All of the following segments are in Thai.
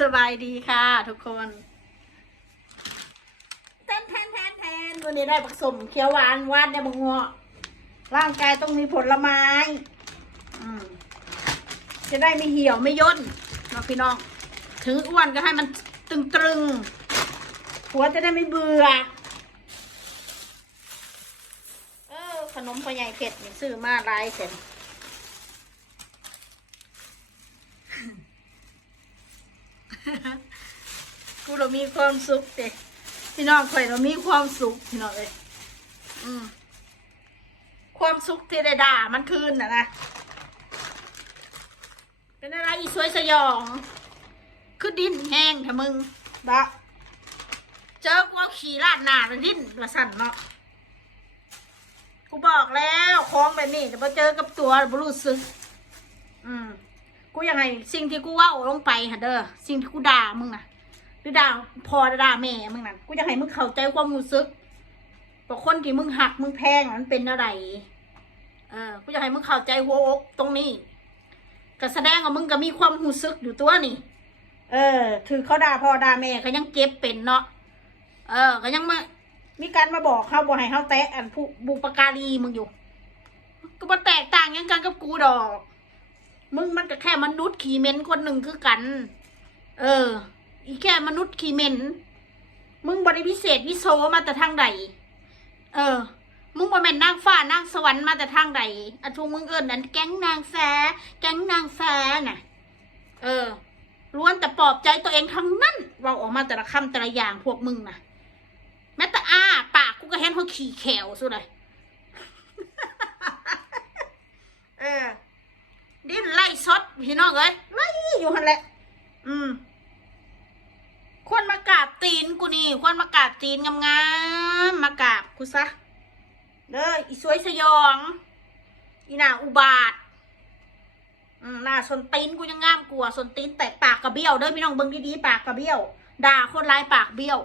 สบายดีค่ะทุกคนแทนวันนี้ได้ผสมเขียวหวานได้บะงอร่างกายต้องมีผลไม้จะได้ไม่เหี่ยวไม่ย่นนะพี่น้องถึงอ้วนก็ให้มันตึงหัวจะได้ไม่เบื่อขนมพ่อใหญ่เผ็ดนี่ซื้อมาหลายเส้นกูเรามีความสุขเด้พี่น้องข่อยเรามีความสุขพี่น้องเลยความสุขที่ได้ด่ามันคืนนะเป็นอะไรอีสวยสยองคือดิ้นแห้งเถอะมึงบะเจอกูเอาขี่ลาดหนาแล้วดิ้นละสั่นเนาะกูบอกแล้วคล้องแบบนี้แต่พอเจอกับตัวบรู้สึกกูยังไงสิ่งที่กูว่าลงไปฮะเด้อสิ่งที่กูด่ามึงนะหรือด่าพอด่าแม่มึงนั่นกูอยากให้มึงเข้าใจความรู้สึกต่อคนที่มึงหักมึงแพงมันเป็นอะไรกูอยากให้มึงเข้าใจหัวอกตรงนี้ก็แสดงว่ามึงก็มีความรู้สึกอยู่ตัวนี่ถือเขาด่าพ่อด่าแม่เขายังเก็บเป็นเนาะก็ยังมีการมาบอกเขาบอกให้เขาแตะอันผู้บุปการีมึงอยู่ก็มาแตกต่างยังกันกับกูดอกมึงมันก็แค่มนุษย์ขี้เหม็นคนหนึ่งคือกันอีแค่มนุษย์ขี้เหม็นมึงบริพิเศษวิโสมาแต่ทางใดมึงบ่แม่นนางฟ้านางสวรรค์มาแต่ทางใดอะทุกมึงเอิ้นนั่นแก๊งนางแฝแก๊งนางแฝน่ะล้วนแต่ปลอบใจตัวเองทั้งนั้นเราออกมาแต่ละคำแต่ละอย่างพวกมึงน่ะแม้แต่ปากกูก็เห็นเขาขี่แขวสุดเลยดิ้นไล่ซดพี่น้องเอ้ยไล่อยู่หันแหละควรมากราบตีนกูนี่ควรมากราบตีนงามๆมากราบกูซะเด้ออีสวยสยองอีหน้าอุบาทหน้าสนตีนกูยังงามกว่าสนตีนแต่ปากกระเบี้ยวเด้อพี่น้องเบิ่งดีๆปากกระเบี้ยวด่าคนร้ายปากเบี้ยว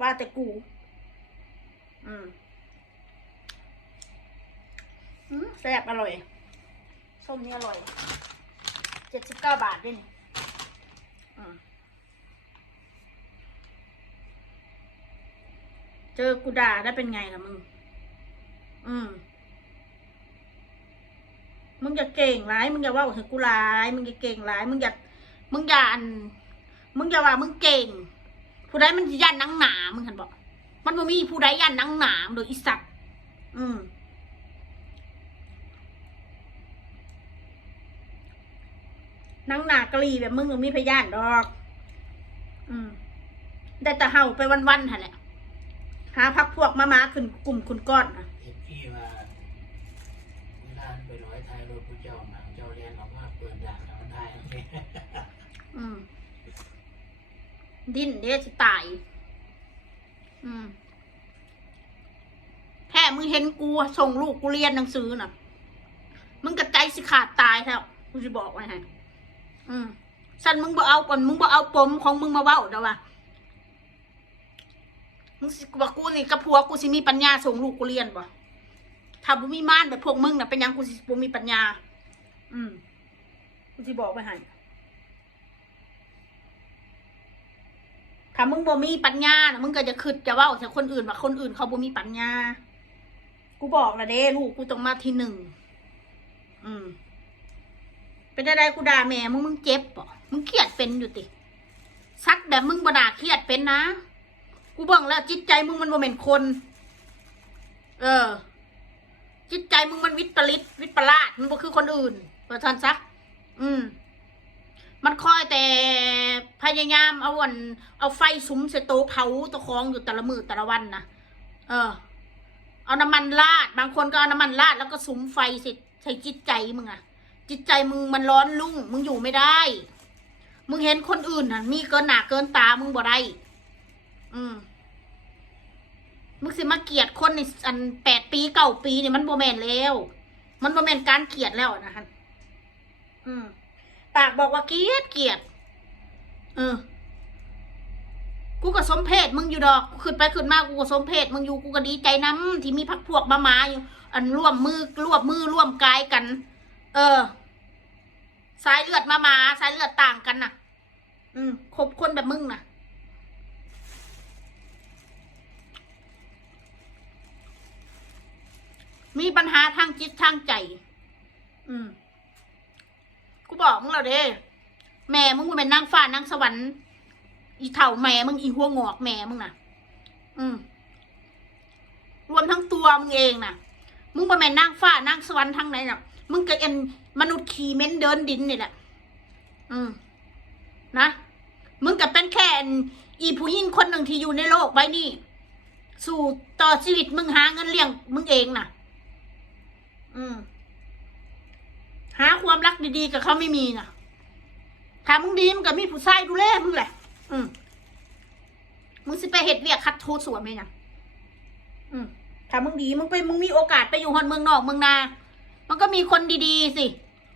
ว่าแต่กูแซ่บอร่อยส้มนี่อร่อย79 บาทด้วยนี่เจอกูด่าได้เป็นไงล่ะมึงมึงอย่าเก่งร้ายมึงอย่าว่าถึงกูร้ายมึงอย่าเก่งร้ายมึงอย่าว่ามึงเก่งผู้ใดมันยันนังหนามึงเห็นบอกมันบ่มีผู้ใดยันนังหนาโดยอิสัตนังหนากะลีแบบมึงมีพยานดอกได้แต่เห่าไปวันๆหั่นแหละหาพักพวกมาขึ้นกลุ่มคุณก้อนนะพี่ว่าเวลาไปร้อยไทยรถผู้เจ้าหนังเจ้าเรียนออกมาเปิดด่านมันไทยดิ้นเดี๋ยวจะตายแค่มึงเห็นกูส่งลูกกูเรียนหนังสือน่ะมึงกระใจสิขาดตายแล้วกูจะบอกไว้ให้สันมึงบ่เอาปมของมึงมาเว้าเด้อวะมึงสิบอกกูนี่กับผัวกูสิมีปัญญาส่งลูกกูเรียนบ่ถ้าบ่มีม่านแบบพวกมึงน่ะเป็นยังกูสิบ่มีปัญญากูสิบอกไว้ให้ถ้ามึงบ่มีปัญญาน่ะมึงก็จะคิดจะเว้าแต่คนอื่นว่าคนอื่นเขาบ่มีปัญญากูบอกละเด้ลูกกูต้องมาที่หนึ่งเป็นอะไรกูด่าแม่มึงเจ็บป่ะมึงเครียดเป็นอยู่ติซักแบบมึงบ่ด่าเครียดเป็นนะกูบอกแล้วจิตใจมึงมันบ่เหม็นคนจิตใจมึงมันวิปริตวิปลาสมันบ่คือคนอื่นเพราะท่านซักมันคอยแต่พยายามเอาไฟสุมใส่โต๊ะเผาตะคองอยู่แต่ละมือแต่ละวันนะเอาน้ำมันราดบางคนก็เอาน้ำมันราดแล้วก็สุมไฟใส่จิตใจมึงอะจิตใจมึงมันร้อนรุ่งมึงอยู่ไม่ได้มึงเห็นคนอื่นน่ะมีเกินหนาเกินตามึงบ่ได้มึงสิมาเกลียดคนในอัน8 ปี9 ปีเนี่ยมันบ่แม่นแล้วมันบ่แม่นการเกลียดแล้วนะฮะปากบอกว่าเกลียดกูก็สมเพศมึงอยู่ดอกขึ้นไปขึ้นมากูก็สมเพศมึงอยู่กูก็ดีใจน้ำที่มีพักพวกมาอยู่อันร่วมมือร่วมกายกัน สายเลือดมาสายเลือดต่างกันน่ะคบคนแบบมึงน่ะมีปัญหาทางจิตทางใจกูบอกมึงแล้วเด้แม่มึงเป็นนางฟ้านางสวรรค์อีเถ่าแม่มึงอีหัวงอกแม่มึงน่ะรวมทั้งตัวมึงเองน่ะมึงเป็นนางฟ้านางสวรรค์ทั้งไหนน่ะมึงก็เป็นมนุษย์ขี่เม้นเดินดินนี่แหละนะมึงก็เป็นแค่อีผู้หญิงคนหนึ่งที่อยู่ในโลกใบนี้สู่ต่อชีวิตมึงหาเงินเลี้ยงมึงเองน่ะหาความรักดีๆกับเขาไม่มีน่ะถ้ามึงดีมึงก็มีผู้ชายดูแลมึงแหละมึงสิไปเฮ็ดเวียกคัดโทษสวนไหมน่ะถ้ามึงดีมึงมีโอกาสไปอยู่ฮอนเมืองนอกเมืองนามันก็มีคนดีๆสิ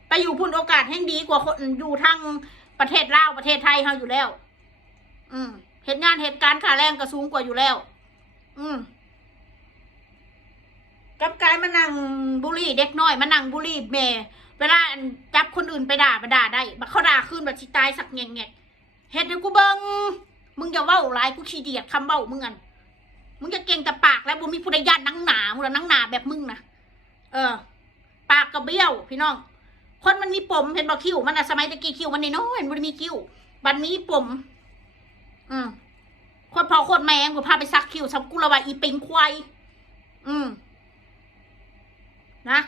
ไปอยู่พุ่นโอกาสแห่งดีกว่าคนอยู่ทางประเทศลาวประเทศไทยเขาอยู่แล้วเหตุงานเหตุการณ์ค่าแรงก็สูงกว่าอยู่แล้วกับกายมานั่งบุรีเด็กน้อยมานั่งบุรีแม่เวลาจับคนอื่นไปด่าได้บักเขาด่าขึ้นแบบชิตายสักแง่เฮ็ดให้กูเบิ่งมึงอย่าเว้าหลายกูขี้เดียดคำเว้ามึงอันมึงจะเก่งแต่ปากแล้วบ่มีผู้ใดญาตินังหนามึงละนังหนาแบบมึงนะปากกระเบี้ยวพี่น้องคนมันมีปมเห็นบ่คิ้วมันอะสมัยตะกี้คิ้วมันน้อยมันมีคิ้วบัดนี้ปมคนพอคนแมงกูพาไปซักคิ้วซักกุละว่าอีปิงควายนะ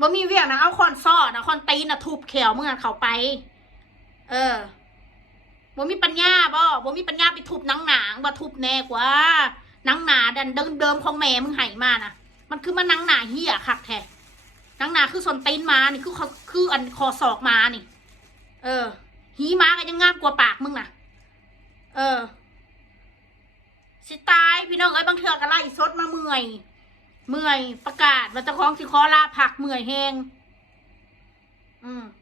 บ่มีเวียงนะเอาคอนซ้อนะคอนตีนนะทุบแขวมึงเข้าไปบ่มีปัญญาบ่มีปัญญาไปทุบหนังบ่ทุบแน่กว่าหนังหนาดันเดิมของแม่มึงให้มานะมันคือมันหนังหนาเหี้ยคักแท้หนังหนาคือส่วนตีนมานี่คืออันคอศอกมานี่หีมาก็ยังงามกว่าปากมึงน่ะสิตายพี่น้องบางเทื่อก็ไล่สดมาเมื่อยประกาศว่าเจ้าของสิขอลาผักเมื่อยแห้ง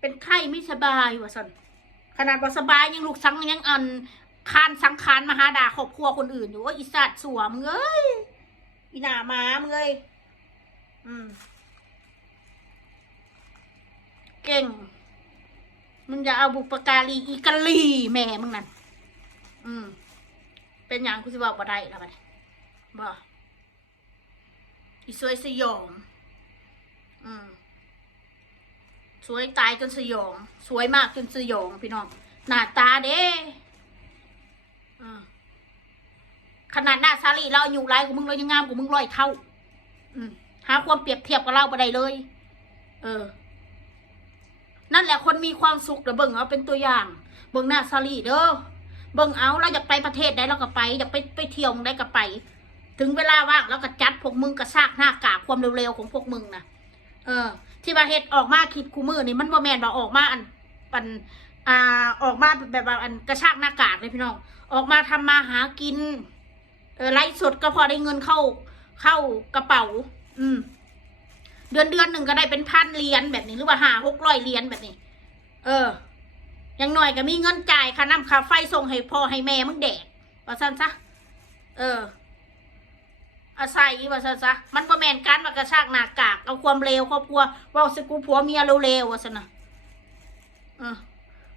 เป็นไข้ไม่สบายว่าสันขนาดว่าสบายยังลูกสังยังอันคานสังคานมาหาด่าครอบครัวคนอื่นอยู่ว่าอีสัตว์สัวมึงเอ้ยอีหน้าหมามึงเอ้ยเก่งมึงจะเอาบุปการีอีกะลีแม่มึงนั่นเป็นอย่างกูสิบอกบ่ได้แล้วมันบ่อีสวยสยองสวยตายจนสยองสวยมากจนสยองพี่น้องหน้าตาเด้ขนาดหน้าซาลีเราอยู่ไรกูมึงเรายังงามกูมึง100 เท่าหาความเปรียบเทียบกับเราบ่ได้เลยนั่นแหละคนมีความสุขเดี๋ยวเบิ่งเอาเป็นตัวอย่างเบิ่งหน้าซาลีเด้อเบิ่งเอาเราอยากไปประเทศใดเราก็ไปอยากไปเที่ยวได้ก็ไปถึงเวลาว่างเราก็จัดพวกมึงกระซากหน้ากากความเร็วๆของพวกมึงนะที่ว่าเฮ็ดออกมาคลิปคูมือนี่มันบ่แม่นว่าออกมาออกมาแบบว่าอันกระชากหน้ากากเลยพี่น้องออกมาทำมาหากินไลฟ์สดก็พอได้เงินเข้ากระเป๋าเดือนหนึ่งก็ได้เป็น1,000 เหรียญแบบนี้หรือว่า500-600 เหรียญแบบนี้อย่างหน่อยก็มีเงินจ่ายค่าน้ำค่าไฟส่งให้พ่อให้แม่มึงแดกว่าซั่นซะอาศัยว่าซั่นซะมันบ่แม่นการมากระชากหน้ากากเอาความเลวครอบครัวเว้าสิกูผัวเมียเร็วๆว่าซั่นน่ะ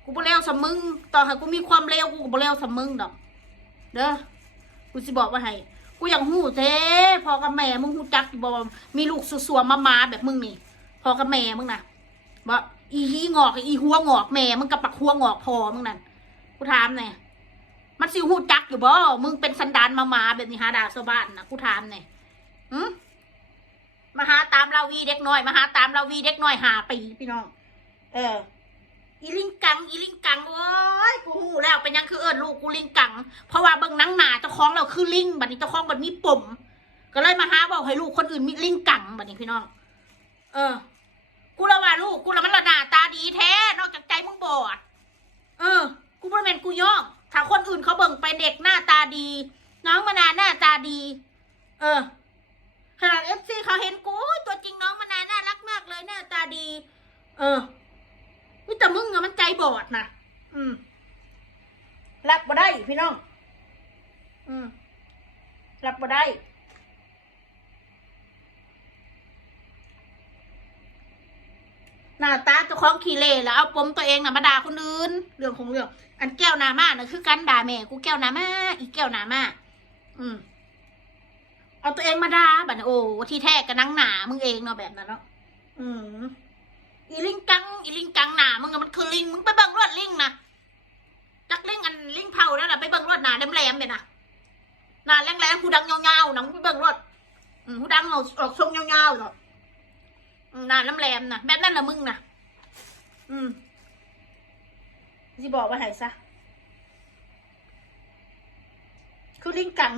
กูบ่เลวสำมึงต่อให้กูมีความเลวกูก็บ่เลวสำมึงดอกเด้อกูสิบอกว่าให้กูอยากหู้แท้พ่อกับแม่มึงหู้จักบ่มีลูกสัวๆมาแบบมึงนี่พ่อกับแม่มึงน่ะบ่อีหีงอกอีหัวงอกแม่มึงกับปักหัวงอกพ่อมึงนั่นกูถามแน่มันสิหู้จักอยู่บ่มึงเป็นสันดานมาแบบนี้หาด่าชาวบ้านนะกูถามแน่มาหาตามเราวีเด็กน้อยมาหาตามเราวีเด็กน้อย5 ปีพี่น้องอีลิงกังโอ้ยกูหูแล้วเป็นยังคือลูกกูลิงกังเพราะว่าเบิ่งหนังหนาเจ้าของเราคือลิงบัดนี้เจ้าของบัดมีปมก็เลยมาหาบอกให้ลูกคนอื่นมีลิงกังบัดนี้พี่น้องกูละว่าลูกกูละมันละหน้าตาดีแท้นอกจากใจมึงบอดกูบ่แม่นกูย่องถ้าคนอื่นเขาเบิ่งไปเด็กหน้าตาดีน้องมะนาวหน้าตาดีขนาด FC เขาเห็นกูตัวจริงน้องมะนาวน่ารักมากเลยหน้าตาดีนี่แต่มึงอะมันใจบอดนะรับบ่ได้พี่น้องรับบ่ได้ หน้าตาเจ้าของขี้เละแล้วเอาปมตัวเองน่ะมาด่าคนอื่นเรื่องของเรื่องอันแก้วนามาน่ะคือกันด่าแม่กูแก้วนามาอีแก้วนามาเอาตัวเองมาด่าบัดนี้โอ้ที่แท้ก็นังหนามึงเองเนาะแบบนั้นเนาะอีลิงกังหนามึงอะมันคือลิงมึงไปเบิ่งรวดลิงนะจักลิงอันลิงเผาแล้วน่ะไปเบิ่งรวดหนาแหลมๆเนี่ยนะหนาแหลมๆหูดังยาวๆนะมึงไปเบิ่งรวดหูดังออกทรงยาวๆเนาะหนาแหลมๆนะแบบนั้นน่ะมึงนะสิบอกว่าไงซะคือลิงกัง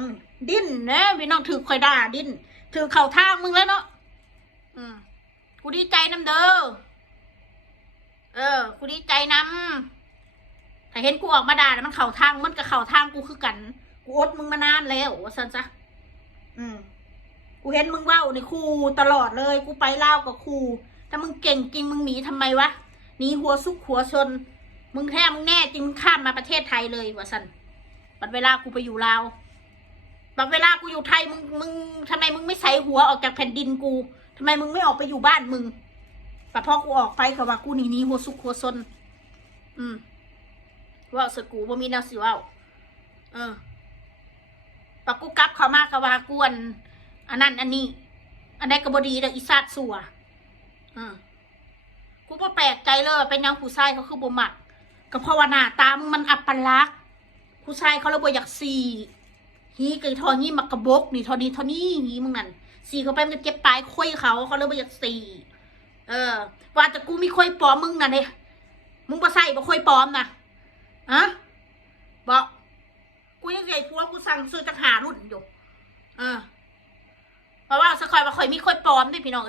ดิ้นนะพี่น้องถือคอยด่าดิ้นถือเข่าทางมึงแล้วเนาะกูดีใจน้ำเด้อกูดีใจน้ำถ้าเห็นกูออกมาด่าแล้วมันเข่าทางมันกับเข่าทางกูคือกันกูอดมึงมานานแล้วว่าสันซะกูเห็นมึงเว้าในครูตลอดเลยกูไปเล่ากับครูถ้ามึงเก่งจริงมึงหนีทำไมวะหนีหัวซุกหัวชนมึงแท้มึงแน่จริงมึงข้ามมาประเทศไทยเลยว่าสันบัดเวลากูไปอยู่ลาวบัดเวลากูอยู่ไทยมึงทำไมมึงไม่ใส่หัวออกจากแผ่นดินกูทำไมมึงไม่ออกไปอยู่บ้านมึงแต่พอกูออกไปก็ว่ากูหนีหัวซุกหัวซนว่าสกูบ่มีแนวสิว่าปะกูกลับเขามากก็ว่ากูอันนั้นอันนี้อันใดก็บ่ดีเลยอีซาดสัวกูก็แปลกใจเลยเป็นยังผู้ชายเขาคือบ่มักก็เพราะว่าหน้าตามึงมันอัปลักษณ์ผู้ชายเขาเลยบ่อยากสีฮีกทอนี่มักกระบกนี่ทอนี่ฮีมึงนั่นสีเขาไปมันเจ็บปลายคุยเขาเลยบ่อยากสีว่าแต่กูมีคุยปลอมมึงน่ะเนี่ยมึงบ่ใส่บ่คุยปลอมนะบอกกูยังใหญ่พัวกูสั่งซื้อจักหารุ่นอยู่เพราะว่าสะคอยว่าคอยมีคุยปลอมด้วยพี่น้อง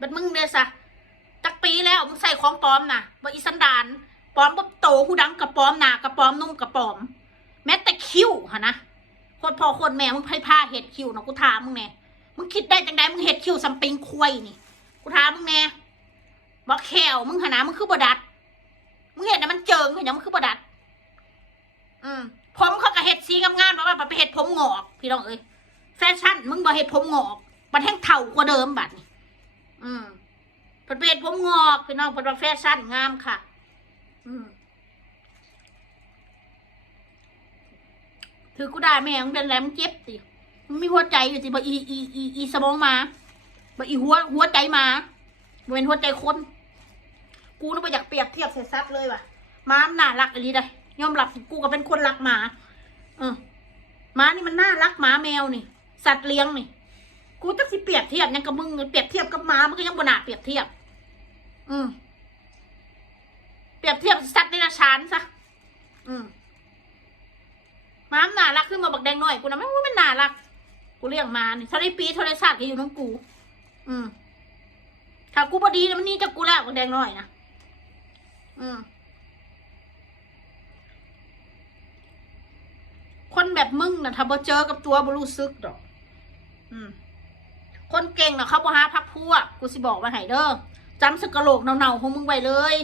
บัดมึงเนี่ยซะจักปีแล้วมึงใส่ของปลอมน่ะบ่อีสันดานปลอมบ่โตหูดังกับปลอมหน้ากับปลอมนุ่มกับปลอมแม้แต่คิ้วฮะนะคนพ่อคนแม่มึงผ้าเห็ดคิ้วนะกูถามมึงแน่มึงคิดได้จังไดมึงเห็ดคิ้วซัมปิงควยนี่กูถามมึงแน่บอกแขวมึงหะนะมึงคือบดัดมึงเห็นนะมันเจิงเห็นยังมึงคือบดัดผมเขาก็เห็ดสีงามๆแบบว่าไปเห็ดผมงอกพี่น้องเอ้ยแฟชั่นมึงบอกเห็ดผมงอกมันแห้งเถ่ากว่าเดิมบัดนี่เป็นเห็ดผมงอกพี่น้องเป็นว่าแฟชั่นงามค่ะถือกูได้แม่มึงเป็นแหลมเจ็บสิมึงมีหัวใจอยู่สิบ่อีสมองมาบ่อีหัวใจมาเป็นหัวใจคนกูนึกว่าอยากเปรียบเทียบเสียซัดเลยว่ะม้าน่ารักอะไรได้ยอมรับกูก็เป็นคนรักหมาม้านี่มันน่ารักหมาแมวนี่สัตว์เลี้ยงนี่กูจะสิเปรียบเทียบยังกับมึงเปรียบเทียบกับหมามันก็ยังบ่น่าเปรียบเทียบเปรียบเทียบสัตว์ในราชานซะม้ามน่ารักขึ้นมาบักแดงหน่อยกูนะไม่ว่ามันน่ารักกูเลี้ยงมานี่เท่าไรปีเท่าไรชาติก็อยู่น้องกูถ้ากูพอดีมันนี่จะกูแล้วบักแดงหน่อยนะคนแบบมึงนะถ้าบ่เจอกับตัวบ่รู้สึกดอกคนเก่งนะเขาบ่หาพักพวกกูสิบอกว่าให้เด้อจำสกะโหลกเน่าๆของมึงไว้เลย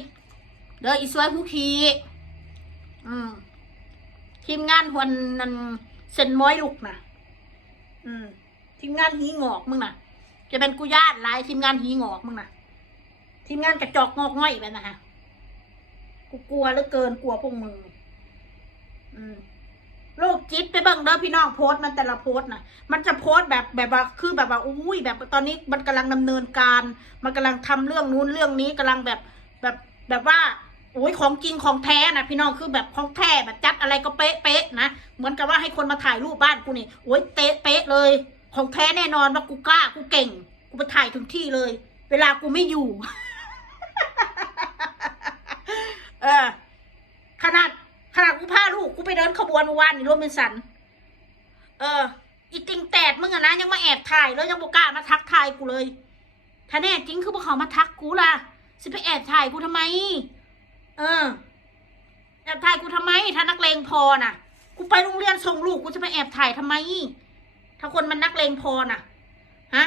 เด้ออีสวยหูขีทีมงานหวนนั่นเส้นม้อยลุกนะทีมงานหีงอกมึงนะจะเป็นกูญาติหลายทีมงานหีงอกมึงนะทีมงานกระจอกงอกง่อยไปนะฮะกูกลัวเหลือเกินกลัวพวกมึงโรคจิตไปเบิ่งเด้อพี่น้องโพสต์มันแต่ละโพสต์นะมันจะโพสต์แบบว่าคือแบบว่าอุ้ยแบบตอนนี้มันกำลังดำเนินการมันกำลังทำเรื่องนู้นเรื่องนี้กำลังแบบว่าโอ้ยของจริงของแท้นะพี่น้องคือแบบของแท้แบบจัดอะไรก็เป๊ะนะเหมือนกับว่าให้คนมาถ่ายรูปบ้านกูนี่โอ้ยเป๊ะเลยของแท้แน่นอนว่ากูกล้ากูเก่งกูไปถ่ายถึงที่เลยเวลากูไม่อยู่ ขนาดกูพาลูกกูไปเดินขบวนเมื่อวานนี่ร่วมเป็นสันอีติงแตดมึงอะนะยังมาแอบถ่ายแล้วยังบอกล้ามาทักทายกูเลยถ้าแน่จริงคือพวกเขามาทักกูล่ะสิไปแอบถ่ายกูทำไมแอบถ่ายกูทำไมถ้านักเลงพอน่ะกูไปโรงเรียนส่งลูกกูจะไปแอบถ่ายทำไมถ้าคนมันนักเลงพอน่ะฮะ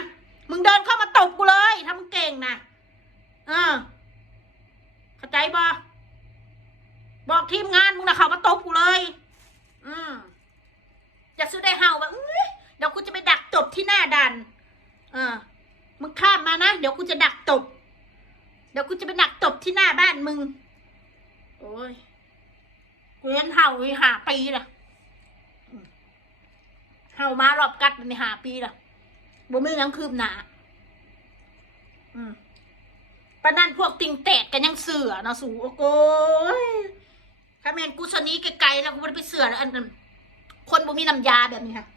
มึงเดินเข้ามาตบกูเลยถ้ามึงเก่งน่ะเข้าใจปะบอกทีมงานมึงนะเขามาตบกูเลยจะซื้อได้เห่าแบบเดี๋ยวกูจะไปดักตบที่หน้าดันมึงข้ามมานะเดี๋ยวกูจะดักตบ เดี๋ยวกูจะไปหนักตบที่หน้าบ้านมึงโอ้ยกูเห็นเห่าอีหาปีละเห่ามารอบกัดมันในหาปีละบ่มีหยังคืบหน้าปะนั่นพวกติงแตกกันยังเสือนะสูโอ้ยถ้าแมนกูสนี้ไกลๆแล้วกูไม่ไปเสือแล้วอันนั้นคนบ่มีน้ำยาแบบนี้ค่ะ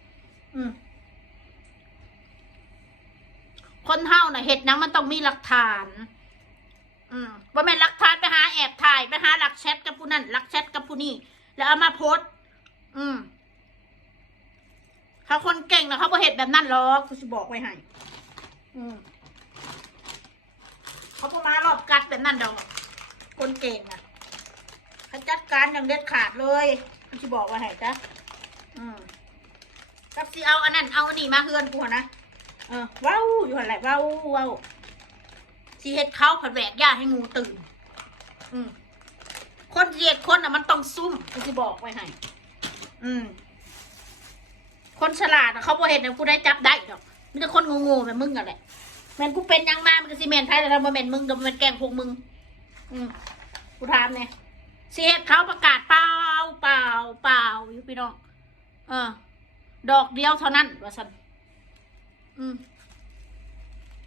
คนเฮาน่ะเห็ดนังมันต้องมีหลักฐานว่าแม่นหลักฐานไปหาแอบถ่ายไปหาหลักแชทกับผู้นั่นหลักแชทกับผู้นี่แล้วเอามาโพสเขาคนเก่งนะเขาบ่เห็ดแบบนั้นหรอกกูจะบอกไว้ให้เขาบ่มารอบกัดแบบนั้นดอกคนเก่งอ่ะเขาจัดการอย่างเด็ดขาดเลยกูจะบอกไว้ให้จ้ะกับสิเอาอันนั้นเอาอันนี้มาเฮือนกูนะว้าวอยู่อะไรว้าวสีเห็ดเขาผัดแหวกย่าให้งูตื่นคนเรียดคนอ่ะมันต้องซุ่มกูจะบอกไว้ให้คนฉลาดเขาบ่เห็นกูได้จับได้หรอกมีแต่คนงูแบบมึงกันแหละแมนกูเป็นยังมามันก็ซีเมนไทยแต่ทำมาแมนมึงเดี๋ยวมันแกล้งพวกมึงกูถามเนี่ยสีเห็ดเขาประกาศเปล่าอยู่พี่น้องดอกเดียวเท่านั้นว่าสัน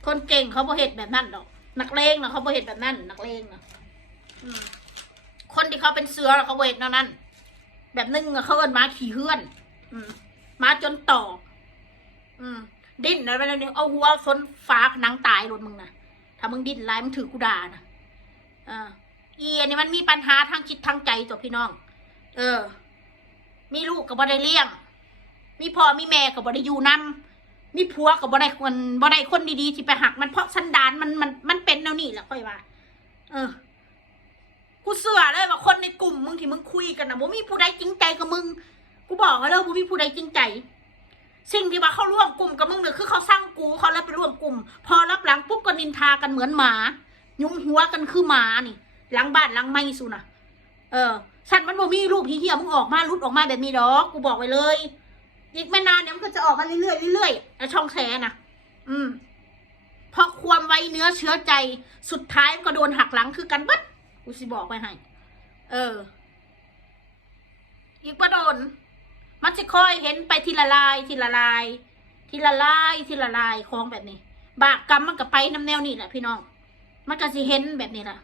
คนเก่งเขาบ่เห็ดแบบนั้นหรอกนักเลงนะเขาบ่เห็ดแบบนั้นนักเลงนะคนที่เขาเป็นเสือเขาบ่เห็ดนั่นแบบนึงเขาเอิ้นม้าขี่เฮือนม้าจนตอกดิ้นอะไรแบบนี้เอาหัวชนฟ้าหนังตายหลุดมึงนะถ้ามึงดิ้นไล่มึงถือกูด่านะอันนี้มันมีปัญหาทางจิตทางใจตัวพี่น้องมีลูกกับบ่ได้เลี้ยงมีพ่อมีแม่กับบ่ได้อยู่นำมีผัวกับบ่ได้คนดีๆที่ไปหักมันเพราะสันดานมันเป็นแนวนี้แหละค่อยว่ากูเสื่อเลยว่าคนในกลุ่มมึงที่มึงคุยกันนะบ่มีผู้ใดจริงใจกับมึงกูบอกเลยบ่มีผู้ใดจริงใจสิ่งที่ว่าเขาร่วมกลุ่มกับมึงเนี่ยคือเขาสร้างกูเขาเลยไปร่วมกลุ่มพอรับหลังปุ๊บก็นินทากันเหมือนหมายุ้มหัวกันคือหมานี่หลังบ้านหลังไม่สุนะฉันมันบ่มีรูปเฮี้ยมึงออกมารุดออกมาแบบนี้ดอกกูบอกไว้เลยอีกไม่นานเนี่ยมันก็จะออกมาเรื่อยๆช่องแชร์นะเพราะความไว้เนื้อเชื้อใจสุดท้ายมันก็โดนหักหลังคือกันบัดกูสิบอกไว้ให้อีกประโดนมันจะค่อยเห็นไปทีละลายของแบบนี้บากกรรมมันก็ไปน้ำแนวนี่แหละพี่น้องมันก็สิเห็นแบบนี้ล่ะ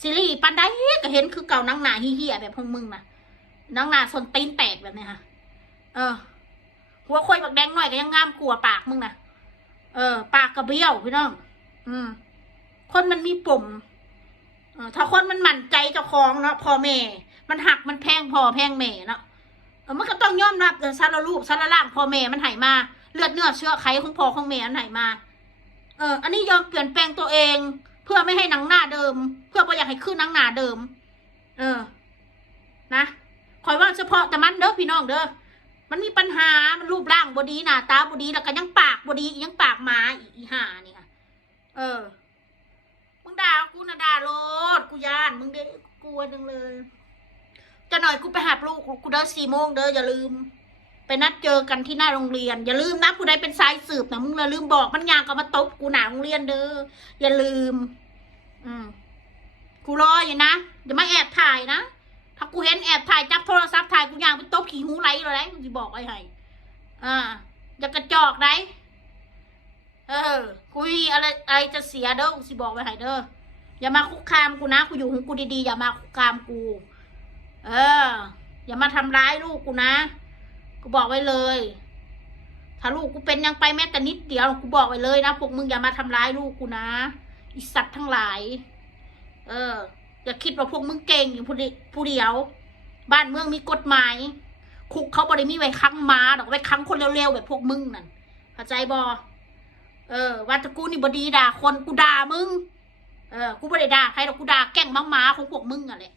ซีรีส์ปันได้ก็เห็นคือเก่านังหนาเฮี้ยแบบพวกมึงนะนังหนาส่วนตีนแตกแบบนี้ค่ะหัวค่อยบักแดงหน่อยก็ยังงามกลัวปากมึงนะปากกระเบี้ยวพี่น้องคนมันมีปุ่มถ้าคนมันหมั่นใจเจ้าของเนาะพ่อแม่มันหักมันแพงพ่อแพงแม่เนาะมันก็ต้องยอมรับสารรูปสารล่างพ่อแม่มันหายมาเลือดเนื้อเชื้อไขของพ่อของแม่มันหายมาอันนี้ยอมเปลี่ยนแปลงตัวเองเพื่อไม่ให้หนังหน้าเดิมเพื่อไม่อยากให้ขึ้นหนังหน้าเดิมนะคอยว่าเฉพาะแต่มันเด้อพี่น้องเด้อมันมีปัญหามันรูปร่างบดีหน้าตาบดีแล้วก็ยังปากบดียังปากหมาอีห่านี่ค่ะมึงด่ากูนะด่าโลดกูย่านมึงเด้กลัวจังเลยจะหน่อยกูไปหาลูกกูเด้อ4 โมงเด้ออย่าลืมไปนัดเจอกันที่หน้าโรงเรียนอย่าลืมนะผู้ใดเป็นสายสืบนะมึงอย่าลืมบอกมันยางก็มาตบกูหนาโรงเรียนเด้ออย่าลืมกูรออยู่นะอย่ามาแอบถ่ายนะถ้ากูเห็นแอบถ่ายจับโทรศัพท์ถ่ายกูยางไปตบขี่หูไหลเลยกูจะบอกไว้ให้อย่ากระจอกได้กูมีอะไรจะเสียเด้อกูจะบอกไว้ให้เด้ออย่ามาคุกคามกูนะกูอยู่ของกูดีๆอย่ามาคุกคามกูอย่ามาทำร้ายลูกกูนะกูบอกไว้เลยถ้าลูกกูเป็นยังไปแม้แต่นิดเดียวกูบอกไว้เลยนะพวกมึงอย่ามาทำร้ายลูกกูนะอีสัตว์ทั้งหลายอย่าคิดว่าพวกมึงเก่งอยู่ผู้เดียวบ้านเมืองมีกฎหมายคุกเขาบริมีไว้ค้างม้าดอกไว้ค้างคนเร็วๆแบบพวกมึงนั่นเข้าใจบว่าแต่กูนี่บดีด่าคนกูด่ามึงกูไม่ได้ด่าใครหรอกกูด่าแก่งม้าของพวกมึงอ่ะแหละ